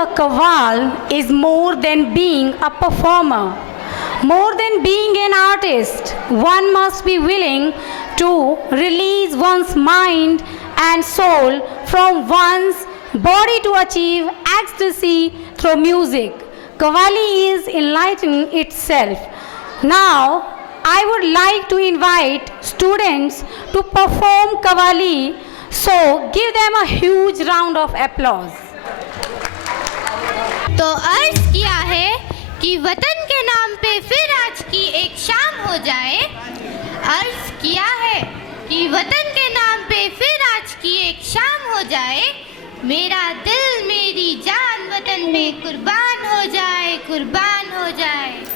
a kawal is more than being a performer, more than being an artist. One must be willing to release one's mind and soul from one's body to achieve ecstasy through music. Qawwali is enlightening itself. Now, I would like to invite students to perform Qawwali, so give them a huge round of applause. तो अर्ज किया है कि वतन के नाम पे फिर आज की एक शाम हो जाए। अर्ज किया है कि वतन के नाम पे फिर आज की एक शाम हो जाए। मेरा दिल मेरी जान वतन पे कुर्बान हो जाए, कुर्बान हो जाए।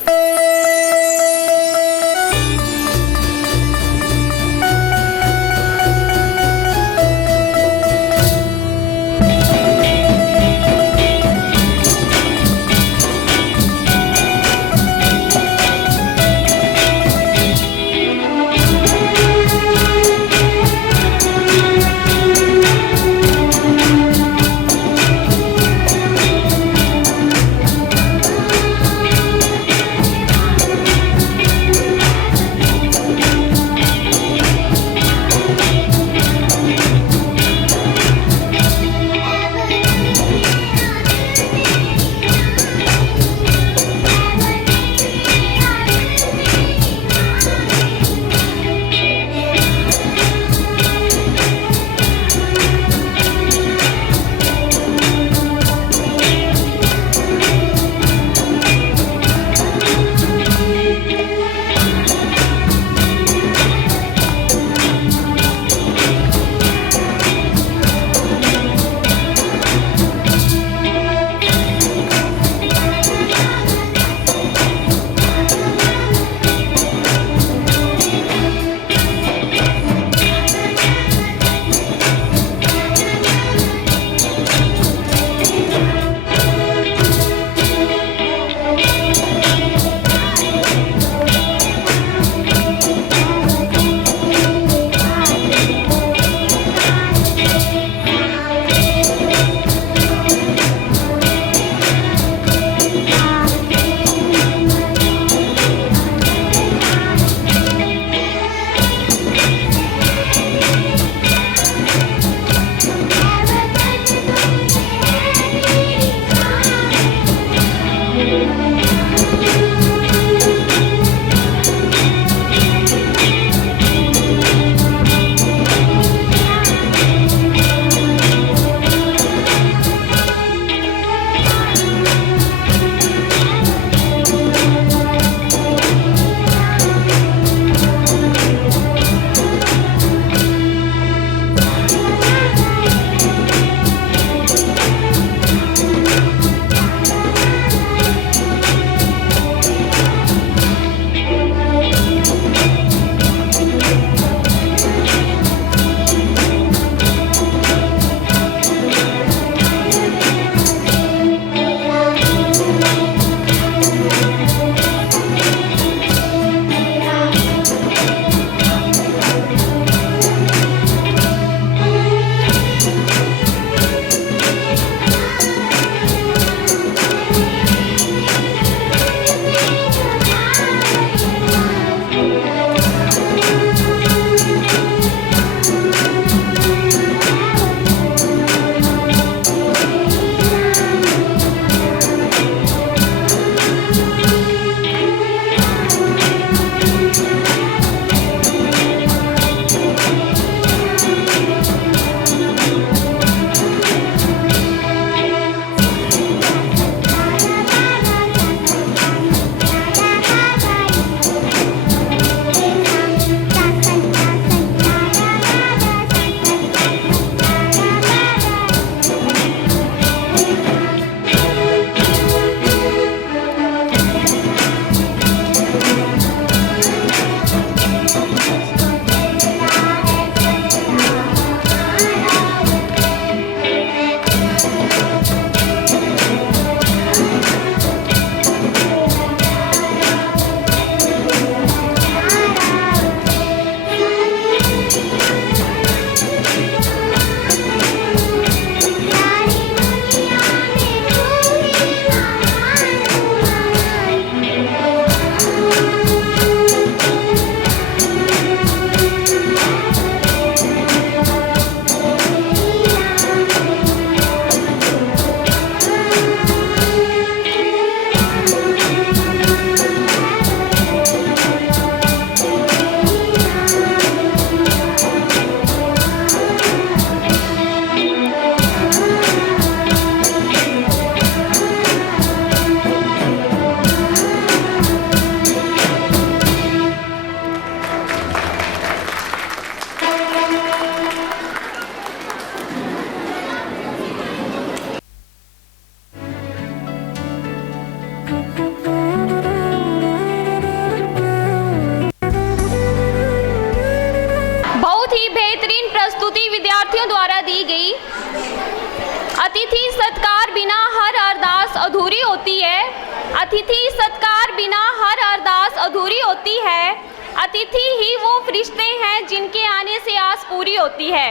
अतिथि सत्कार बिना हर अरदास अधूरी होती है। अतिथि ही वो फरिश्ते हैं जिनके आने से आस पूरी होती है।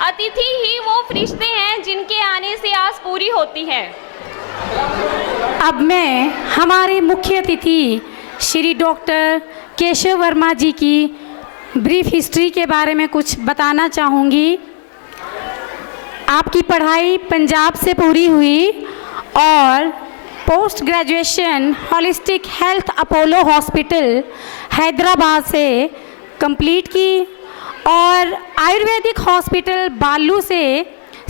अतिथि ही वो फरिश्ते हैं जिनके आने से आस पूरी होती है। अब मैं हमारे मुख्य अतिथि श्री डॉक्टर केशव वर्मा जी की ब्रीफ हिस्ट्री के बारे में कुछ बताना चाहूँगी। आपकी पढ़ाई पंजाब से पूरी हुई और post graduation holistic health Apollo hospital Hyderabad से कंप्लीट की और आयुर्वेदिक हॉस्पिटल बालू से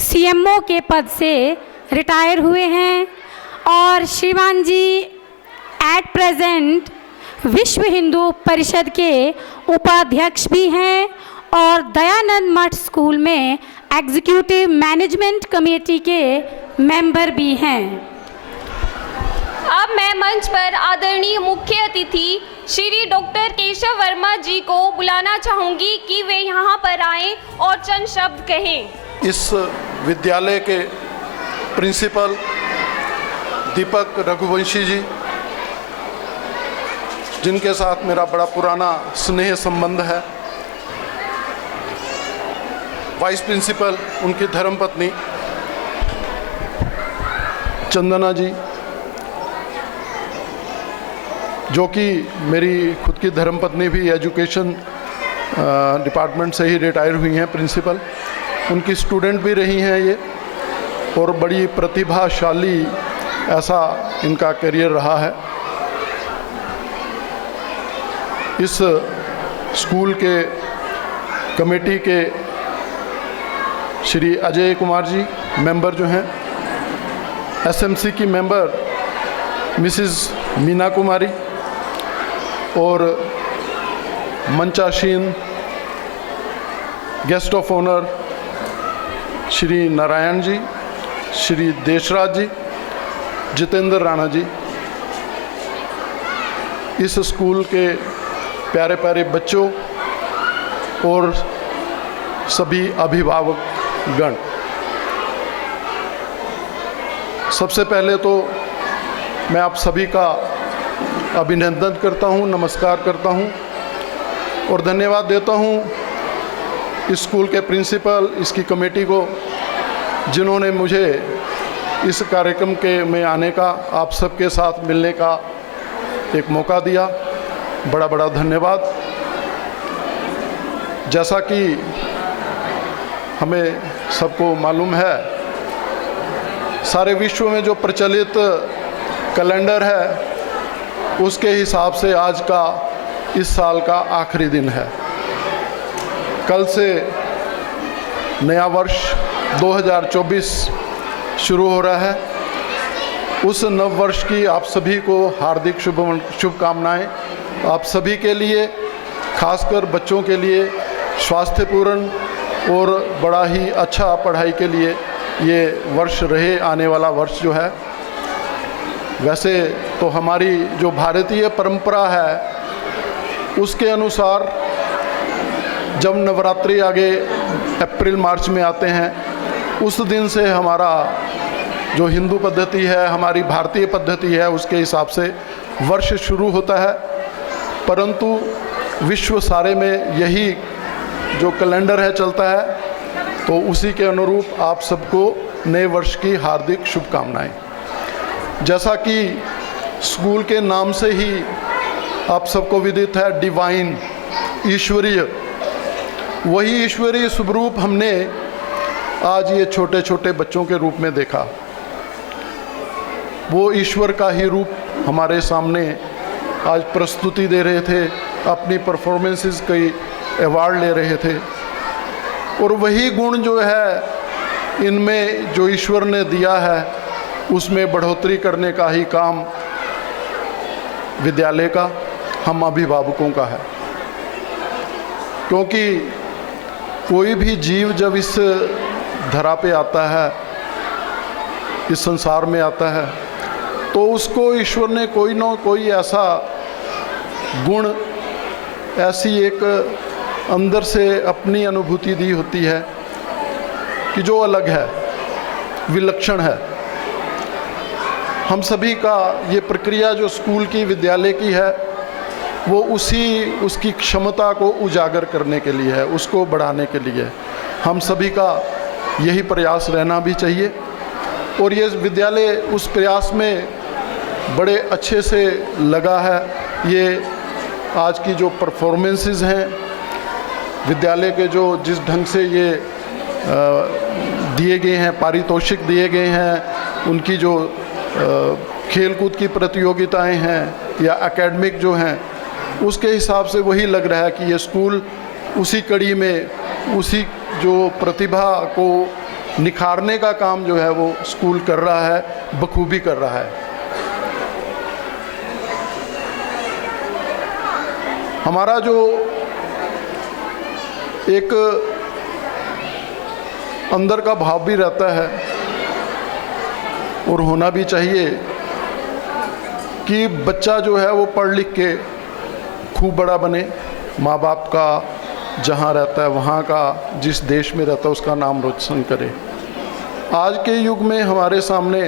सीएमओ के पद से रिटायर हुए हैं और श्रीमान जी एट प्रेजेंट विश्व हिंदू परिषद के उपाध्यक्ष भी हैं और दयानंद मठ स्कूल में एग्जीक्यूटिव मैनेजमेंट कमेटी के मेंबर भी हैं। अब मैं मंच पर आदरणीय मुख्य अतिथि श्री डॉक्टर केशव वर्मा जी को बुलाना चाहूँगी कि वे यहाँ पर आएं और चंद शब्द कहें। इस विद्यालय के प्रिंसिपल दीपक रघुवंशी जी, जिनके साथ मेरा बड़ा पुराना स्नेह संबंध है, वाइस प्रिंसिपल उनकी धर्मपत्नी चंदना जी, जो कि मेरी खुद की धर्मपत्नी भी एजुकेशन डिपार्टमेंट से ही रिटायर हुई हैं, प्रिंसिपल उनकी स्टूडेंट भी रही हैं ये, और बड़ी प्रतिभाशाली ऐसा इनका करियर रहा है। इस स्कूल के कमेटी के श्री अजय कुमार जी मेंबर जो हैं, एसएमसी की मेंबर मिसिस मीना कुमारी और मंचाशीन guest of honour Shri Narayan ji, Shri Deshraj ji, Jitendra Rana ji, इस स्कूल के प्यारे प्यारे बच्चों और सभी अभिभावक गण, सबसे पहले तो मैं आप सभी का अभिनंदन करता हूं, नमस्कार करता हूं और धन्यवाद देता हूं इस स्कूल के प्रिंसिपल, इसकी कमेटी को, जिन्होंने मुझे इस कार्यक्रम के में आने का, आप सबके साथ मिलने का एक मौका दिया। बड़ा बड़ा धन्यवाद। जैसा कि हमें सबको मालूम है, सारे विश्व में जो प्रचलित कैलेंडर है उसके हिसाब से आज का इस साल का आखिरी दिन है। कल से नया वर्ष 2024 शुरू हो रहा है। उस नव वर्ष की आप सभी को हार्दिक शुभकामनाएं। आप सभी के लिए, खासकर बच्चों के लिए स्वास्थ्यपूर्ण और बड़ा ही अच्छा पढ़ाई के लिए ये वर्ष रहे, आने वाला वर्ष जो है। वैसे तो हमारी जो भारतीय परंपरा है उसके अनुसार जब नवरात्रि आगे अप्रैल मार्च में आते हैं, उस दिन से हमारा जो हिंदू पद्धति है, हमारी भारतीय पद्धति है, उसके हिसाब से वर्ष शुरू होता है। परंतु विश्व सारे में यही जो कैलेंडर है चलता है, तो उसी के अनुरूप आप सबको नए वर्ष की हार्दिक शुभकामनाएं। जैसा कि स्कूल के नाम से ही आप सबको विदित है, डिवाइन, ईश्वरीय, वही ईश्वरीय स्वरूप हमने आज ये छोटे छोटे बच्चों के रूप में देखा। वो ईश्वर का ही रूप हमारे सामने आज प्रस्तुति दे रहे थे, अपनी परफॉर्मेंसेस कई अवार्ड ले रहे थे, और वही गुण जो है इनमें जो ईश्वर ने दिया है उसमें बढ़ोतरी करने का ही काम विद्यालय का, हम अभिभावकों का है। क्योंकि कोई भी जीव जब इस धरा पे आता है, इस संसार में आता है, तो उसको ईश्वर ने कोई ना कोई ऐसा गुण, ऐसी एक अंदर से अपनी अनुभूति दी होती है कि जो अलग है, विलक्षण है। हम सभी का ये प्रक्रिया जो स्कूल की, विद्यालय की है, वो उसकी क्षमता को उजागर करने के लिए है, उसको बढ़ाने के लिए। हम सभी का यही प्रयास रहना भी चाहिए और ये विद्यालय उस प्रयास में बड़े अच्छे से लगा है। ये आज की जो परफॉर्मेंसेस हैं विद्यालय के, जो जिस ढंग से ये दिए गए हैं, पारितोषिक दिए गए हैं, उनकी जो खेलकूद की प्रतियोगिताएं हैं या एकेडमिक जो हैं, उसके हिसाब से वही लग रहा है कि ये स्कूल उसी कड़ी में उसी जो प्रतिभा को निखारने का काम जो है वो स्कूल कर रहा है, बखूबी कर रहा है। हमारा जो एक अंदर का भाव भी रहता है और होना भी चाहिए कि बच्चा जो है वो पढ़ लिख के खूब बड़ा बने, माँ बाप का जहाँ रहता है वहाँ का, जिस देश में रहता है उसका नाम रोशन करे। आज के युग में हमारे सामने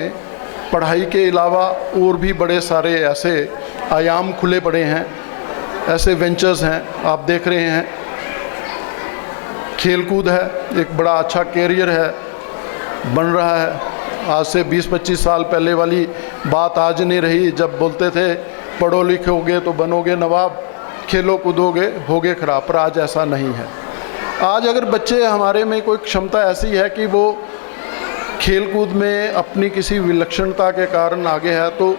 पढ़ाई के अलावा और भी बड़े सारे ऐसे आयाम खुले पड़े हैं, ऐसे वेंचर्स हैं, आप देख रहे हैं। खेलकूद है, एक बड़ा अच्छा कैरियर है, बन रहा है। आज से 20-25 साल पहले वाली बात आज नहीं रही, जब बोलते थे पढ़ो लिखोगे तो बनोगे नवाब, खेलो कूदोगे होगे खराब, पर आज ऐसा नहीं है। आज अगर बच्चे, हमारे में कोई क्षमता ऐसी है कि वो खेलकूद में अपनी किसी विलक्षणता के कारण आगे है, तो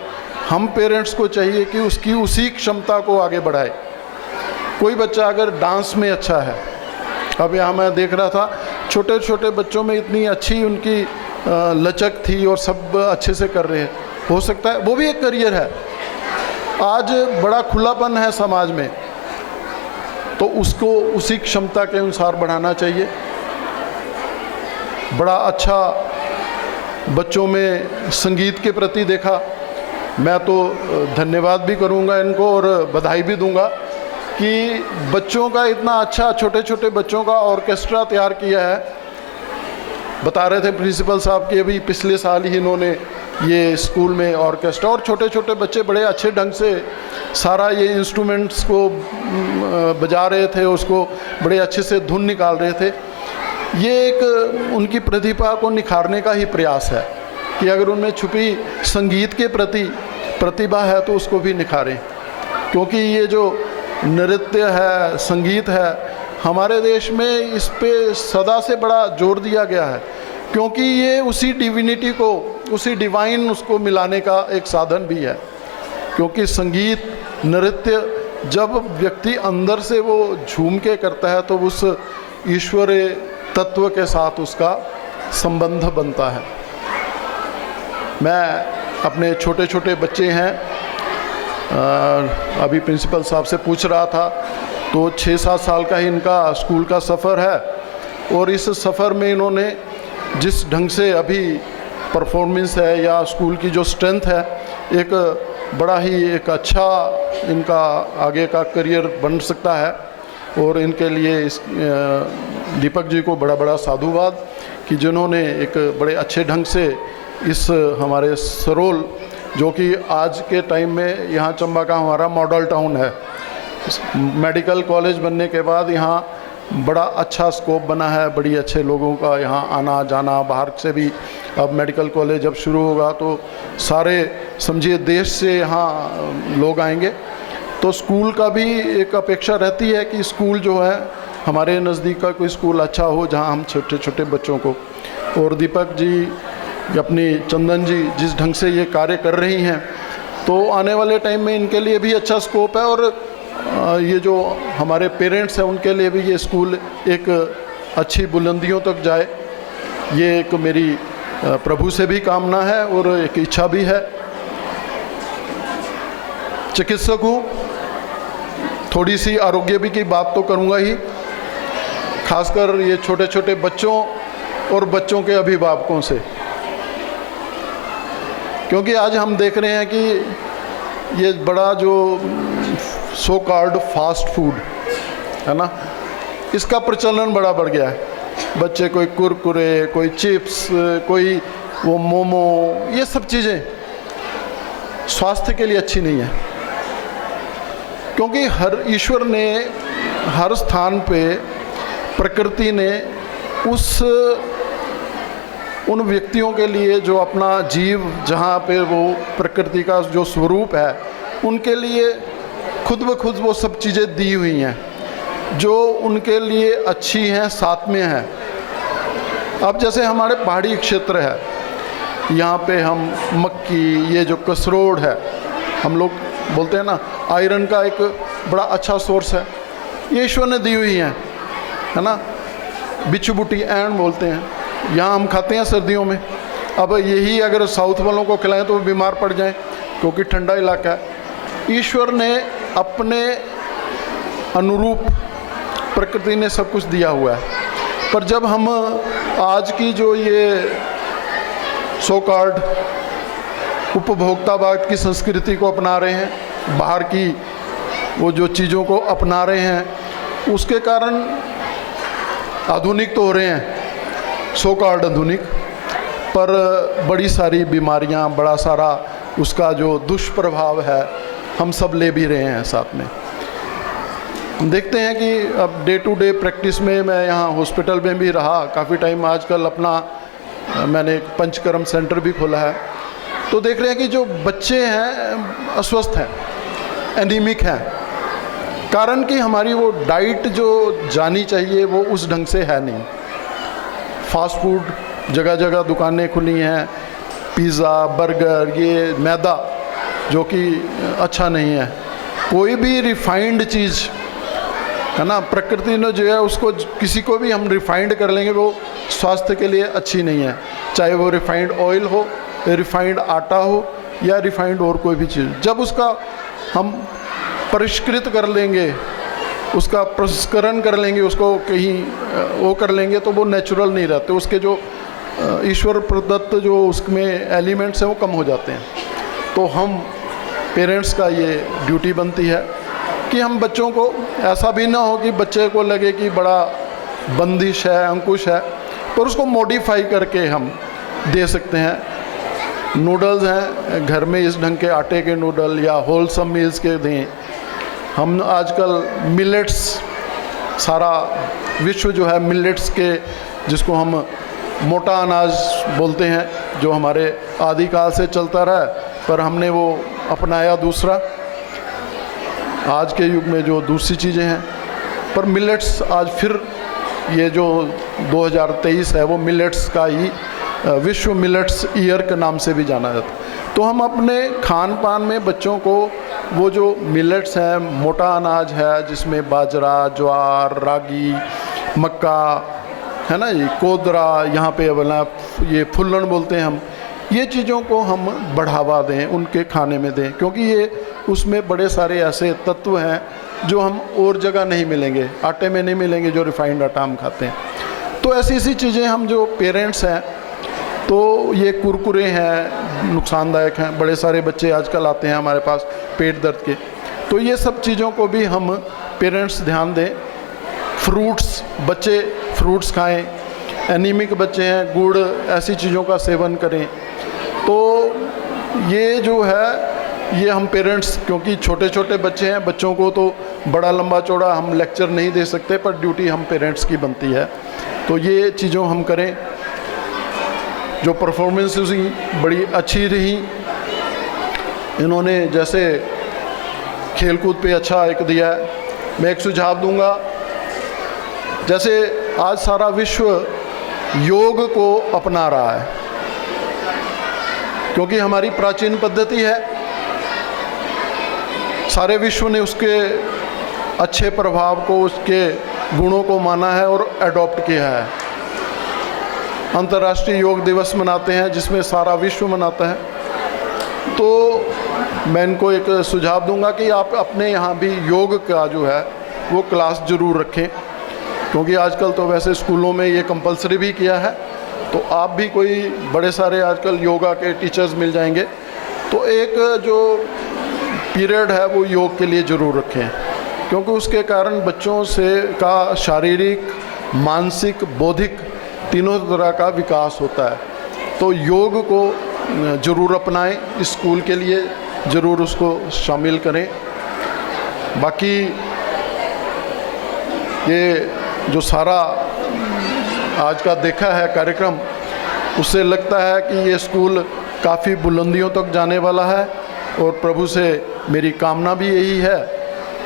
हम पेरेंट्स को चाहिए कि उसकी उसी क्षमता को आगे बढ़ाए। कोई बच्चा अगर डांस में अच्छा है, अब यहाँ मैं देख रहा था छोटे छोटे बच्चों में इतनी अच्छी उनकी लचक थी और सब अच्छे से कर रहे हैं, हो सकता है वो भी एक करियर है। आज बड़ा खुलापन है समाज में, तो उसको उसी क्षमता के अनुसार बढ़ाना चाहिए। बड़ा अच्छा बच्चों में संगीत के प्रति देखा, मैं तो धन्यवाद भी करूंगा इनको और बधाई भी दूंगा कि बच्चों का इतना अच्छा, छोटे छोटे बच्चों का ऑर्केस्ट्रा तैयार किया है। बता रहे थे प्रिंसिपल साहब कि अभी पिछले साल ही इन्होंने ये स्कूल में ऑर्केस्ट्रा, और छोटे छोटे बच्चे बड़े अच्छे ढंग से सारा ये इंस्ट्रूमेंट्स को बजा रहे थे, उसको बड़े अच्छे से धुन निकाल रहे थे। ये एक उनकी प्रतिभा को निखारने का ही प्रयास है कि अगर उनमें छुपी संगीत के प्रति प्रतिभा है तो उसको भी निखारें, क्योंकि ये जो नृत्य है, संगीत है, हमारे देश में इस पे सदा से बड़ा जोर दिया गया है, क्योंकि ये उसी डिविनिटी को, उसी डिवाइन उसको मिलाने का एक साधन भी है। क्योंकि संगीत, नृत्य जब व्यक्ति अंदर से वो झूम के करता है तो उस ईश्वरीय तत्व के साथ उसका संबंध बनता है। मैं अपने छोटे छोटे बच्चे हैं, अभी प्रिंसिपल साहब से पूछ रहा था, तो 6-7 साल का ही इनका स्कूल का सफ़र है और इस सफ़र में इन्होंने जिस ढंग से अभी परफॉर्मेंस है या स्कूल की जो स्ट्रेंथ है, एक बड़ा ही एक अच्छा इनका आगे का करियर बन सकता है। और इनके लिए इस दीपक जी को बड़ा बड़ा साधुवाद कि जिन्होंने एक बड़े अच्छे ढंग से इस हमारे सरोल, जो कि आज के टाइम में यहाँ चंबा का हमारा मॉडल टाउन है, मेडिकल कॉलेज बनने के बाद यहाँ बड़ा अच्छा स्कोप बना है, बड़ी अच्छे लोगों का यहाँ आना जाना, बाहर से भी अब मेडिकल कॉलेज जब शुरू होगा तो सारे समझिए देश से यहाँ लोग आएंगे। तो स्कूल का भी एक अपेक्षा रहती है कि स्कूल जो है हमारे नज़दीक का कोई स्कूल अच्छा हो जहाँ हम छोटे छोटे बच्चों को, और दीपक जी, अपनी चंदन जी जिस ढंग से ये कार्य कर रही हैं, तो आने वाले टाइम में इनके लिए भी अच्छा स्कोप है और ये जो हमारे पेरेंट्स हैं उनके लिए भी ये स्कूल एक अच्छी बुलंदियों तक जाए, ये एक मेरी प्रभु से भी कामना है और एक इच्छा भी है। चिकित्सक हूँ, थोड़ी सी आरोग्य भी की बात तो करूँगा ही, खासकर ये छोटे छोटे बच्चों और बच्चों के अभिभावकों से, क्योंकि आज हम देख रहे हैं कि ये बड़ा जो सो कॉल्ड फास्ट फूड है ना, इसका प्रचलन बड़ा बढ़ गया है। बच्चे कोई कुरकुरे, कोई चिप्स, कोई वो मोमो, ये सब चीज़ें, स्वास्थ्य के लिए अच्छी नहीं है, क्योंकि ईश्वर ने हर स्थान पे, प्रकृति ने उन व्यक्तियों के लिए जो अपना जीव जहाँ पे वो प्रकृति का जो स्वरूप है उनके लिए खुद ब खुद वो सब चीज़ें दी हुई हैं जो उनके लिए अच्छी हैं, साथ में हैं। अब जैसे हमारे पहाड़ी क्षेत्र है, यहाँ पे हम मक्की, ये जो कसरोड़ है, हम लोग बोलते हैं ना, आयरन का एक बड़ा अच्छा सोर्स है, ये ईश्वर ने दी हुई है ना। बिच्छू बुटी एंड बोलते हैं, यहाँ हम खाते हैं सर्दियों में। अब यही अगर साउथ वालों को खिलाएं तो वो बीमार पड़ जाएं, क्योंकि ठंडा इलाका है। ईश्वर ने अपने अनुरूप प्रकृति ने सब कुछ दिया हुआ है, पर जब हम आज की जो ये सो कॉल्ड उपभोक्तावाद की संस्कृति को अपना रहे हैं, बाहर की वो जो चीज़ों को अपना रहे हैं, उसके कारण आधुनिक तो हो रहे हैं, सो कॉल्ड आधुनिक, पर बड़ी सारी बीमारियां, बड़ा सारा उसका जो दुष्प्रभाव है हम सब ले भी रहे हैं साथ में। हम देखते हैं कि अब डे टू डे प्रैक्टिस में, मैं यहाँ हॉस्पिटल में भी रहा काफ़ी टाइम, आजकल अपना मैंने एक पंचकर्म सेंटर भी खोला है, तो देख रहे हैं कि जो बच्चे हैं अस्वस्थ हैं, एनीमिक हैं, कारण कि हमारी वो डाइट जो जानी चाहिए वो उस ढंग से है नहीं। फास्ट फूड जगह जगह दुकानें खुली हैं, पिज़्ज़ा, बर्गर, ये मैदा जो कि अच्छा नहीं है, कोई भी रिफाइंड चीज़ है ना, प्रकृति ने जो है उसको किसी को भी हम रिफाइंड कर लेंगे वो स्वास्थ्य के लिए अच्छी नहीं है, चाहे वो रिफाइंड ऑयल हो, रिफाइंड आटा हो या रिफाइंड और कोई भी चीज़। जब उसका हम परिष्कृत कर लेंगे, उसका प्रसंस्करण कर लेंगे, उसको कहीं वो कर लेंगे, तो वो नेचुरल नहीं रहते, उसके जो ईश्वर प्रदत्त जो उसमें एलिमेंट्स हैं वो कम हो जाते हैं। तो हम पेरेंट्स का ये ड्यूटी बनती है कि हम बच्चों को, ऐसा भी ना हो कि बच्चे को लगे कि बड़ा बंदिश है, अंकुश है, पर उसको मॉडिफाई करके हम दे सकते हैं। नूडल्स हैं घर में, इस ढंग के आटे के नूडल या होलसम मील्स के दें। हम आजकल मिलेट्स, सारा विश्व जो है मिलेट्स के, जिसको हम मोटा अनाज बोलते हैं, जो हमारे आदिकाल से चलता रहा है, पर हमने वो अपनाया दूसरा, आज के युग में जो दूसरी चीज़ें हैं। पर मिलेट्स आज फिर ये जो 2023 है वो मिलेट्स का ही विश्व मिलेट्स ईयर के नाम से भी जाना जाता है। तो हम अपने खान पान में बच्चों को वो जो मिलेट्स हैं, मोटा अनाज है जिसमें बाजरा, ज्वार, रागी, मक्का है ना, ये कोदरा, यहाँ पे बोला ये फुल्लन बोलते हैं हम, ये चीज़ों को हम बढ़ावा दें, उनके खाने में दें, क्योंकि ये उसमें बड़े सारे ऐसे तत्व हैं जो हम और जगह नहीं मिलेंगे, आटे में नहीं मिलेंगे, जो रिफाइंड आटा हम खाते हैं। तो ऐसी ऐसी चीज़ें हम जो पेरेंट्स हैं, तो ये कुरकुरे हैं, नुकसानदायक हैं, बड़े सारे बच्चे आजकल आते हैं हमारे पास पेट दर्द के, तो ये सब चीज़ों को भी हम पेरेंट्स ध्यान दें। फ्रूट्स, बच्चे फ्रूट्स खाएं, एनीमिक बच्चे हैं, गुड़, ऐसी चीज़ों का सेवन करें। तो ये जो है ये हम पेरेंट्स, क्योंकि छोटे छोटे बच्चे हैं, बच्चों को तो बड़ा लंबा चौड़ा हम लेक्चर नहीं दे सकते, पर ड्यूटी हम पेरेंट्स की बनती है। तो ये चीज़ों हम करें। जो परफॉर्मेंस हुई बड़ी अच्छी रही, इन्होंने जैसे खेलकूद पे अच्छा एक दिया है। मैं एक सुझाव दूंगा, जैसे आज सारा विश्व योग को अपना रहा है, क्योंकि हमारी प्राचीन पद्धति है, सारे विश्व ने उसके अच्छे प्रभाव को, उसके गुणों को माना है और अडॉप्ट किया है। अंतर्राष्ट्रीय योग दिवस मनाते हैं जिसमें सारा विश्व मनाता है। तो मैं इनको एक सुझाव दूंगा कि आप अपने यहाँ भी योग का जो है वो क्लास ज़रूर रखें, क्योंकि आजकल तो वैसे स्कूलों में ये कंपलसरी भी किया है, तो आप भी कोई बड़े सारे आजकल योगा के टीचर्स मिल जाएंगे, तो एक जो पीरियड है वो योग के लिए ज़रूर रखें, क्योंकि उसके कारण बच्चों से का शारीरिक, मानसिक, बौद्धिक तीनों तरह का विकास होता है। तो योग को ज़रूर अपनाएं, स्कूल के लिए ज़रूर उसको शामिल करें। बाकी ये जो सारा आज का देखा है कार्यक्रम, उससे लगता है कि ये स्कूल काफ़ी बुलंदियों तक जाने वाला है और प्रभु से मेरी कामना भी यही है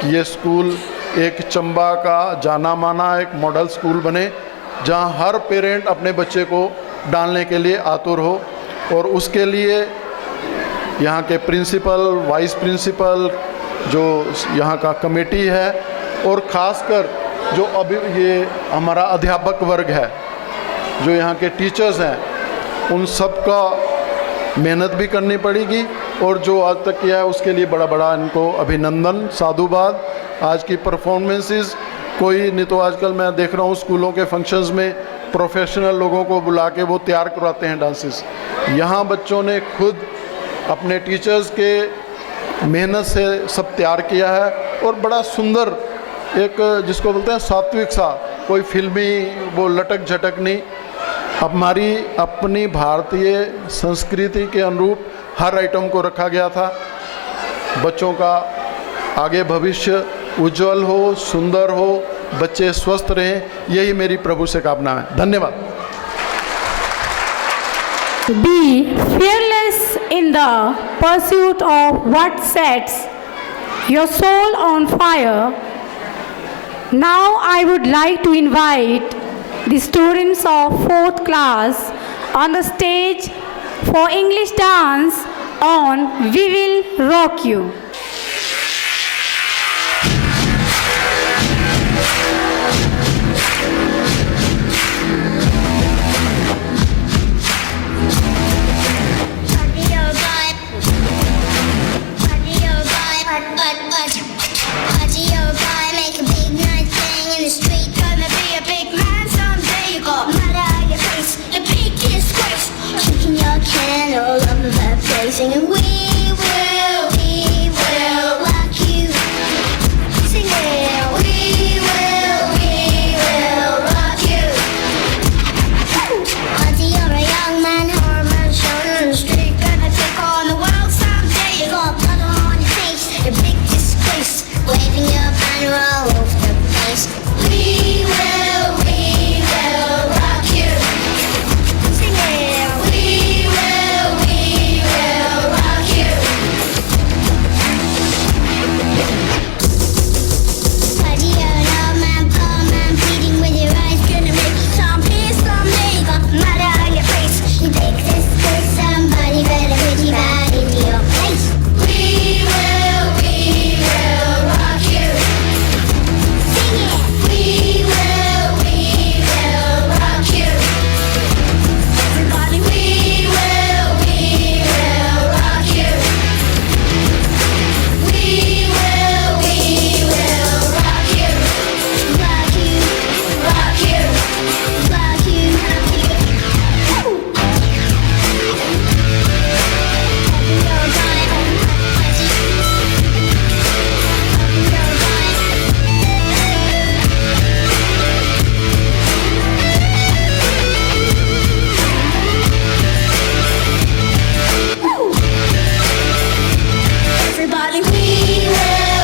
कि ये स्कूल एक चंबा का जाना माना एक मॉडल स्कूल बने, जहां हर पेरेंट अपने बच्चे को डालने के लिए आतुर हो। और उसके लिए यहाँ के प्रिंसिपल, वाइस प्रिंसिपल, जो यहाँ का कमेटी है और ख़ासकर जो अभी ये हमारा अध्यापक वर्ग है, जो यहाँ के टीचर्स हैं, उन सब का मेहनत भी करनी पड़ेगी। और जो आज तक किया है उसके लिए बड़ा बड़ा इनको अभिनंदन, साधुवाद। आज की परफॉर्मेंसेस कोई नहीं तो आजकल मैं देख रहा हूँ स्कूलों के फंक्शंस में प्रोफेशनल लोगों को बुला के वो तैयार करवाते हैं डांसेस। यहाँ बच्चों ने खुद अपने टीचर्स के मेहनत से सब तैयार किया है और बड़ा सुंदर एक जिसको बोलते हैं सात्विक सा, कोई फिल्मी वो लटक झटक नहीं, हमारी अपनी भारतीय संस्कृति के अनुरूप हर आइटम को रखा गया था। बच्चों का आगे भविष्य उज्जवल हो, सुंदर हो, बच्चे स्वस्थ रहें, यही मेरी प्रभु से कामना है। धन्यवाद। Be fearless in the pursuit of what sets your soul on fire. Now I would like to invite the students of 4th class on the stage for English dance on We Will Rock You. Singing we will rock you. Singing we will rock you. Until you're a young man, hormones showing on the street, gonna take on the world someday. You got blood on your face, a big disgrace, waving your banner all over the place. We will rock you. Singing we will rock you. Party out, old man, poor man, pleading with your eyes, gonna make you someday, someday. You got mud on your face, you take this to somebody, better put you back into your place. We will rock you. Sing it. We will rock you. Everybody, we will rock you. We will rock you. Rock you, rock you, rock you, rock you. Everybody, we will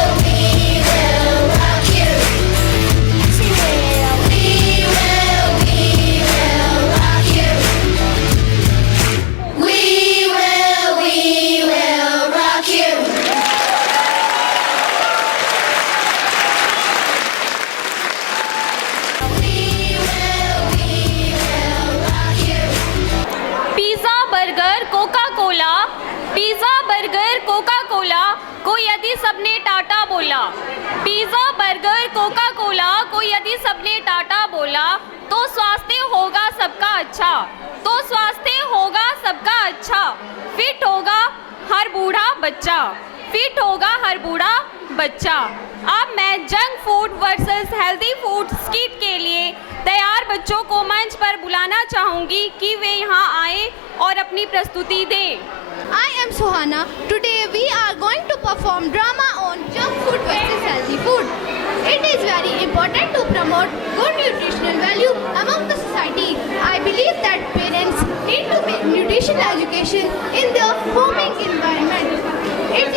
rock you. Sing it. We will rock you. We will rock you. Pizza, burger, Coca Cola, pizza, burger, Coca Cola को यदि सबने टाटा बोला, pizza, burger, Coca Cola को यदि सबने टाटा बोला, तो स्वास्थ्य होगा सबका अच्छा, तो स्वास्थ्य होगा सबका अच्छा, फिट होगा हर बूढ़ा बच्चा, फिट होगा हर बूढ़ा बच्चा। अब मैं junk food versus healthy food skit के लिए तैयार बच्चों को मंच पर बुलाना चाहूंगी कि वे यहाँ आए और अपनी प्रस्तुति दें। I am Suhana. Today we are going to perform drama on junk food versus healthy food. It is very important to promote good nutritional value among the society. I believe that parents need to make nutrition education in their homing environment. It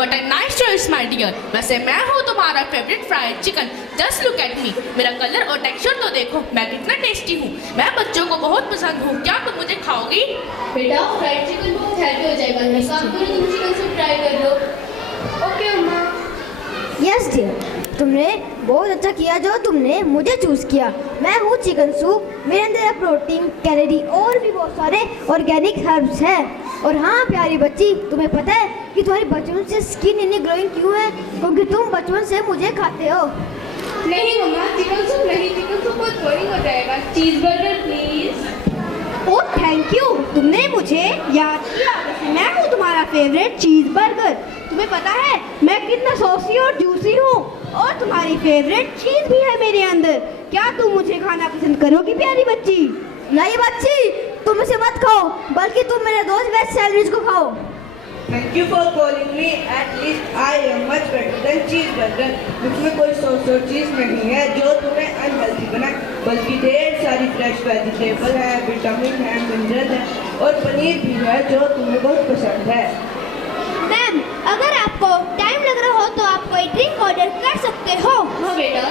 What a nice choice, my dear. वैसे मैं हूँ तुम्हारा favourite fried chicken. Just look at me. मेरा colour और texture तो देखो, मैं कितना टेस्टी हूँ. मैं बच्चों को बहुत पसंद हूँ. क्या तुम मुझे खाओगी? बेटा फ्राइड चिकन बहुत हेल्दी हो जाएगा. एक काम करो, तुम चिकन सूप ट्राई कर लो. ओके अम्मा. यस डियर, तुमने बहुत अच्छा किया जो तुमने मुझे चूज़ किया. मैं हूँ चिकन सूप. मेरे अंदर प्रोटीन, कैलोरी और भी बहुत सारे ऑर्गेनिक हर्ब्स हैं. और हाँ प्यारी बच्ची, तुम्हें पता है कि तुम्हारी बचपन से स्किन इतनी ग्लोइंग क्यों है? क्योंकि तुम बचपन से मुझे खाते हो. नहीं मम्मा, चिकन सूप नहीं, चिकन सूप बहुत बोरिंग हो जाएगा. चीज burger please. Oh thank you, तुमने मुझे याद किया. मैं हूँ तुम्हारा फेवरेट चीज़ बर्गर. तुम्हें पता है मैं कितना सॉसी और जूसी हूँ. और तुम्हारी फेवरेट चीज़ भी है मेरे अंदर. क्या तुम मुझे खाना पसंद करोगी प्यारी बच्ची? नहीं बच्ची, तुम इसे मत खाओ, बल्कि तुम मेरे दोस्त वेज सैंडविच को खाओ. Thank you for calling me. At least I am much better than cheeseburger. इसमें कोई सॉस और चीज़ नहीं है जो तुम्हें अनहेल्दी बनाए, बल्कि ढेर सारी फ्रेश वेजिटेबल है, विटामिन है, मिनरल है और पनीर भी है जो तुम्हें बहुत पसंद है. मैम, अगर आपको टाइम लग रहा हो तो आप कोई ड्रिंक ऑर्डर कर सकते हो. हाँ बेटा.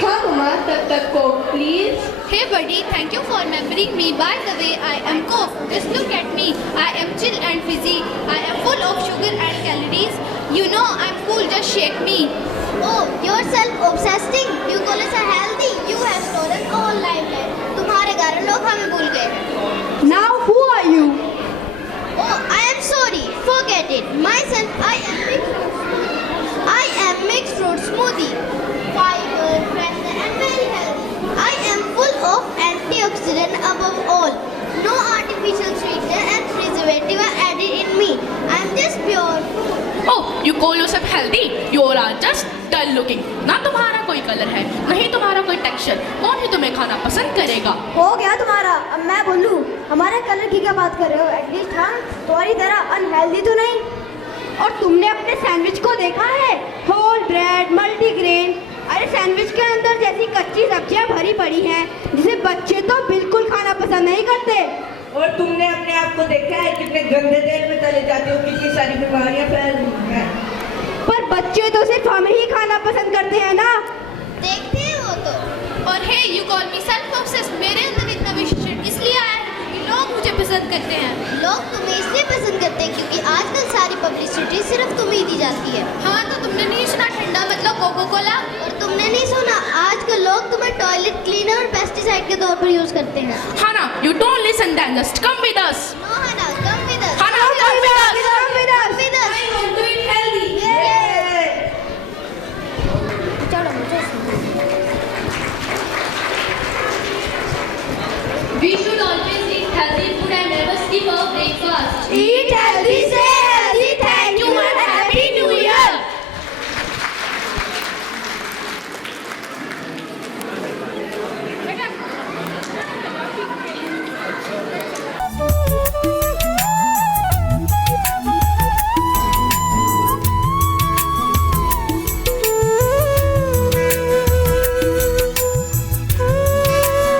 हाँ मम्मा, तब तक Coke please. Hey buddy, thank you for remembering me. By the way, I am Coke. Just look at me. I am chill and fizzy. I am full of sugar and calories. You know I'm cool. Just shake me. Oh, you're self-obsessing. You call us a healthy. You have stolen all limelight. तुम्हारे कारण लोग हमें भूल गए. Now who are you? Oh, I am sorry. Forget it. Myself, I am mixed fruit smoothie. Fiber, fresh and very healthy. I am full of antioxidant above all. No artificial sweetener and preservative are added in me. I am just pure food. Oh, you call yourself healthy? You all are just dull looking. ना तुम्हारा कोई colour है, नहीं तुम्हारा कोई texture. कौन ही तुम्हें खाना पसंद करेगा? हो गया तुम्हारा. अब मैं बोलूँ, हमारे कलर की क्या बात कर रहे हो? एटलीस्ट हम तुम्हारी तरह अनहेल्दी तो नहीं. और तुमने अपने सैंडविच को देखा है? Whole bread, multigrain. अरे सैंडविच के अंदर जैसी कच्ची सब्जियां भरी पड़ी हैं जिसे बच्चे तो बिल्कुल खाना पसंद नहीं करते. और तुमने अपने आप को देखा है कितने गंदे तेल में तले जाते हो, कितनी सारी बीमारियां फैल रही हैं. पर बच्चे तो सिर्फ हमें ही खाना पसंद करते हैं ना. देखते हैं वो तो. और hey, you call me self-obsessed. मेरे अंदर इतना विशेषण इसलिए आया है कि लोग मुझे पसंद करते हैं. लोग तुम्हें इसलिए पसंद करते हैं क्योंकि आजकल सारी पब्लिसिटी सिर्फ तुम्हें ही दी जाती है. हाँ तो तुमने नहीं सुना ठंडा मतलब कोको कोला. और तुमने नहीं सुना आजकल लोग तुम्हें टॉयलेट क्लीनर और पेस्टिसाइड के तौर पर यूज करते हैं. Hannah, you don't listen then. Just come with us. No Hannah, come with us. Hannah, come with us. Come with us. I want to eat healthy. We should always eat healthy food and never skip our breakfast. Eat healthy,